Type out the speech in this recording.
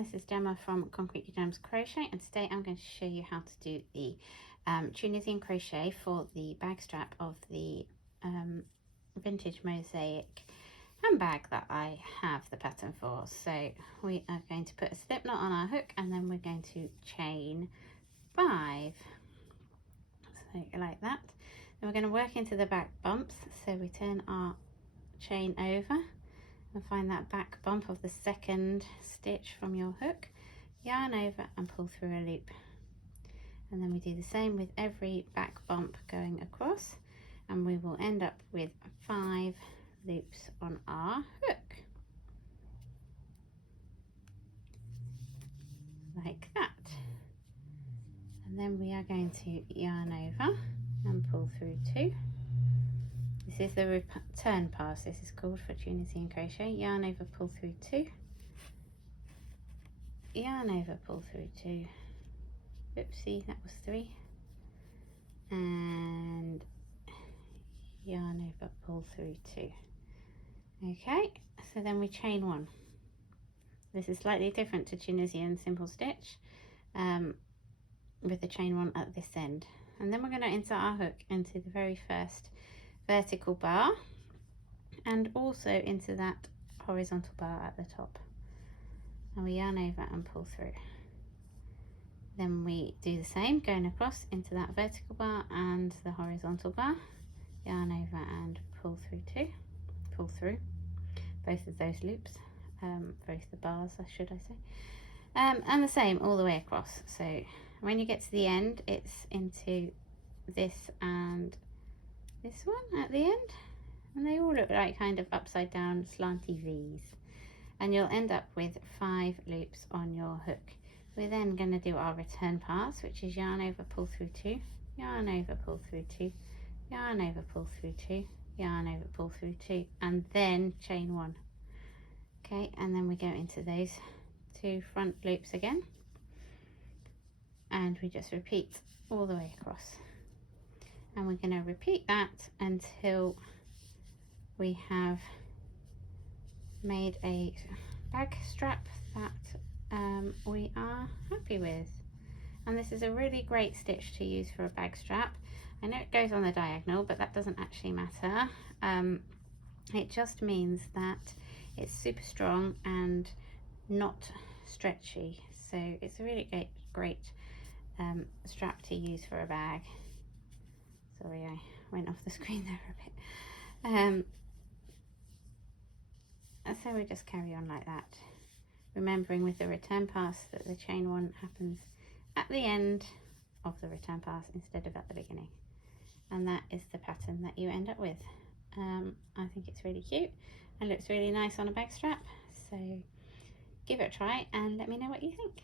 this is Gemma from Tunisian Crochet, and today I'm going to show you how to do the Tunisian crochet for the bag strap of the vintage mosaic handbag that I have the pattern for. So we are going to put a slip knot on our hook, and then we're going to chain 5, so like that. Then we're going to work into the back bumps, so we turn our chain over and find that back bump of the second stitch from your hook, yarn over and pull through a loop, and then we do the same with every back bump going across, and we will end up with 5 loops on our hook like that. And then we are going to yarn over and pull through 2. This is the return pass, this is called for Tunisian crochet. Yarn over, pull through 2, yarn over, pull through 2, oopsie, that was 3, and yarn over, pull through 2. Okay, so then we chain 1. This is slightly different to Tunisian simple stitch with the chain 1 at this end, and then we're going to insert our hook into the very first vertical bar and also into that horizontal bar at the top, and we yarn over and pull through. Then we do the same, going across into that vertical bar and the horizontal bar, yarn over and pull through both of those loops, both the bars should I say, and the same all the way across. So when you get to the end, it's into this and this one at the end, and they all look like kind of upside down slanty V's, and you'll end up with 5 loops on your hook. We're then going to do our return pass, which is yarn over, pull through 2, yarn over, pull through 2, yarn over, pull through 2, yarn over, pull through 2, and then chain 1. Okay, and then we go into those 2 front loops again, and we just repeat all the way across. And we're going to repeat that until we have made a bag strap that we are happy with. And this is a really great stitch to use for a bag strap. I know it goes on the diagonal, but that doesn't actually matter. It just means that it's super strong and not stretchy, so it's a really great strap to use for a bag. Sorry, I went off the screen there a bit. And so we just carry on like that, remembering with the return pass that the chain 1 happens at the end of the return pass instead of at the beginning, and that is the pattern that you end up with. I think it's really cute and looks really nice on a bag strap, so give it a try and let me know what you think.